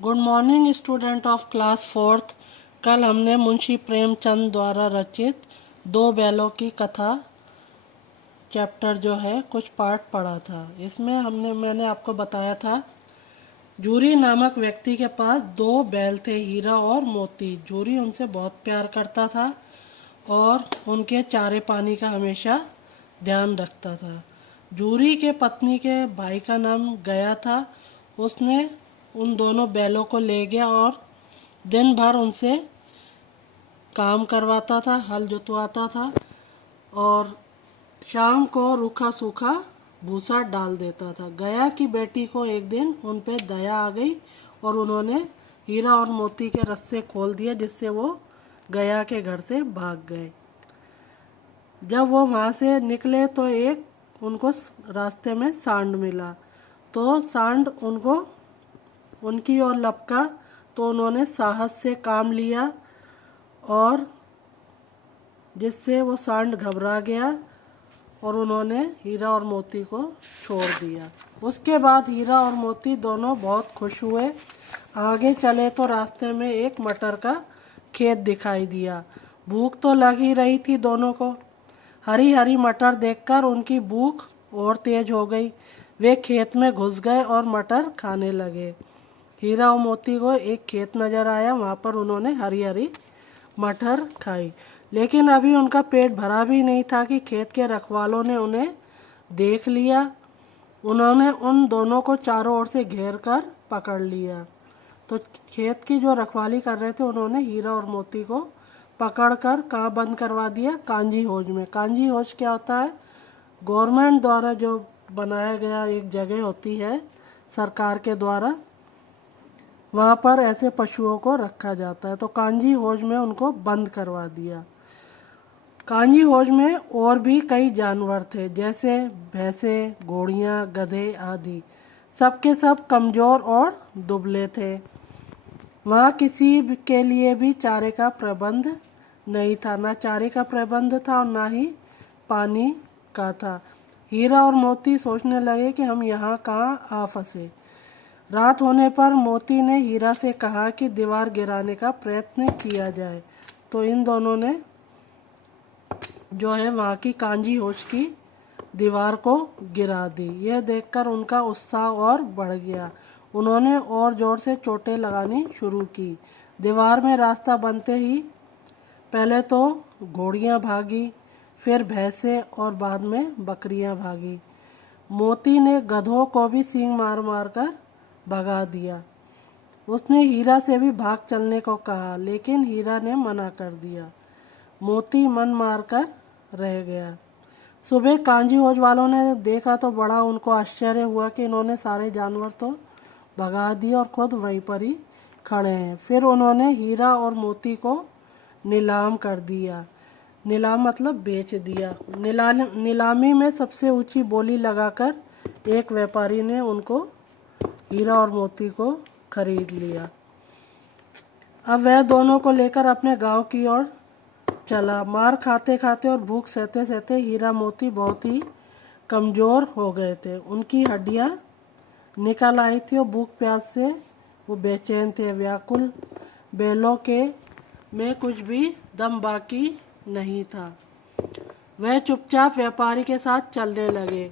Good morning student of class fourth. कल हमने मुंशी प्रेमचंद द्वारा रचित दो बैलों की कथा चैप्टर जो है कुछ पार्ट पढ़ा था। इसमें मैंने आपको बताया था जूरी नामक व्यक्ति के पास दो बैल थे, हीरा और मोती। जूरी उनसे बहुत प्यार करता था और उनके चारे पानी का हमेशा ध्यान रखता था। जूरी के पत्नी के भाई का नाम गया था। उसने उन दोनों बैलों को ले गया और दिन भर उनसे काम करवाता था, हल जुतवाता था और शाम को रूखा सूखा भूसा डाल देता था। गया की बेटी को एक दिन उन पे दया आ गई और उन्होंने हीरा और मोती के रस्से खोल दिए, जिससे वो गया के घर से भाग गए। जब वो वहाँ से निकले तो एक उनको रास्ते में सांड मिला, तो सांड उनको उनकी ओर लपका, तो उन्होंने साहस से काम लिया और जिससे वो सांड घबरा गया और उन्होंने हीरा और मोती को छोड़ दिया। उसके बाद हीरा और मोती दोनों बहुत खुश हुए। आगे चले तो रास्ते में एक मटर का खेत दिखाई दिया। भूख तो लग ही रही थी दोनों को। हरी हरी मटर देखकर उनकी भूख और तेज हो गई। वे खेत में घुस गए और मटर खाने लगे। हीरा और मोती को एक खेत नज़र आया, वहाँ पर उन्होंने हरी हरी मटर खाई। लेकिन अभी उनका पेट भरा भी नहीं था कि खेत के रखवालों ने उन्हें देख लिया। उन्होंने उन दोनों को चारों ओर से घेर कर पकड़ लिया। तो खेत की जो रखवाली कर रहे थे उन्होंने हीरा और मोती को पकड़कर कहाँ बंद करवा दिया? कांजी हौज में। कांजी हौज क्या होता है? गवर्नमेंट द्वारा जो बनाया गया एक जगह होती है सरकार के द्वारा, वहाँ पर ऐसे पशुओं को रखा जाता है। तो कांजी हौज में उनको बंद करवा दिया। कांजी हौज में और भी कई जानवर थे, जैसे भैंसे, घोड़ियाँ, गधे आदि। सबके सब कमज़ोर और दुबले थे। वहाँ किसी के लिए भी चारे का प्रबंध नहीं था, ना चारे का प्रबंध था और ना ही पानी का था। हीरा और मोती सोचने लगे कि हम यहाँ कहाँ आ फंसे। रात होने पर मोती ने हीरा से कहा कि दीवार गिराने का प्रयत्न किया जाए। तो इन दोनों ने जो है वहाँ की कांजी हौज की दीवार को गिरा दी। यह देखकर उनका उत्साह और बढ़ गया। उन्होंने और ज़ोर से चोटें लगानी शुरू की। दीवार में रास्ता बनते ही पहले तो घोड़ियाँ भागी, फिर भैंसें और बाद में बकरियाँ भागी। मोती ने गधों को भी सींग मार मार कर भगा दिया। उसने हीरा से भी भाग चलने को कहा, लेकिन हीरा ने मना कर दिया। मोती मन मारकर रह गया। सुबह कांजी हौज वालों ने देखा तो बड़ा उनको आश्चर्य हुआ कि इन्होंने सारे जानवर तो भगा दिए और खुद वहीं पर ही खड़े हैं। फिर उन्होंने हीरा और मोती को नीलाम कर दिया। नीलाम मतलब बेच दिया। नीलामी में सबसे ऊंची बोली लगाकर एक व्यापारी ने उनको हीरा और मोती को खरीद लिया। अब वह दोनों को लेकर अपने गांव की ओर चला। मार खाते खाते और भूख सहते सहते हीरा मोती बहुत ही कमज़ोर हो गए थे। उनकी हड्डियां निकल आई थी और भूख प्यास से वो बेचैन थे, व्याकुल। बैलों के में कुछ भी दम बाकी नहीं था। वह चुपचाप व्यापारी के साथ चलने लगे।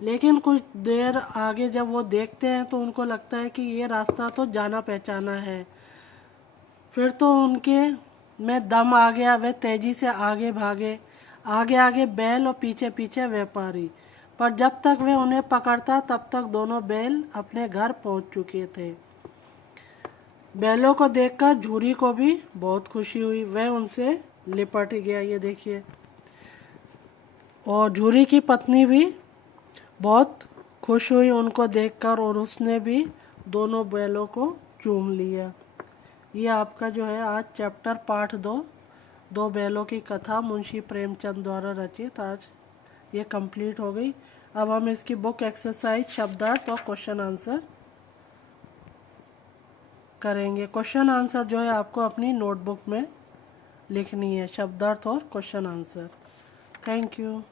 लेकिन कुछ देर आगे जब वो देखते हैं तो उनको लगता है कि ये रास्ता तो जाना पहचाना है। फिर तो उनके में दम आ गया। वे तेजी से आगे भागे, आगे आगे बैल और पीछे पीछे व्यापारी। पर जब तक वे उन्हें पकड़ता तब तक दोनों बैल अपने घर पहुंच चुके थे। बैलों को देखकर जूरी को भी बहुत खुशी हुई। वह उनसे लिपट गया, ये देखिए। और जूरी की पत्नी भी बहुत खुश हुई उनको देखकर और उसने भी दोनों बैलों को चूम लिया। ये आपका जो है आज चैप्टर पाठ दो बैलों की कथा मुंशी प्रेमचंद द्वारा रचित आज ये कंप्लीट हो गई। अब हम इसकी बुक एक्सरसाइज शब्दार्थ और क्वेश्चन आंसर करेंगे। क्वेश्चन आंसर जो है आपको अपनी नोटबुक में लिखनी है, शब्दार्थ और क्वेश्चन आंसर। Thank you.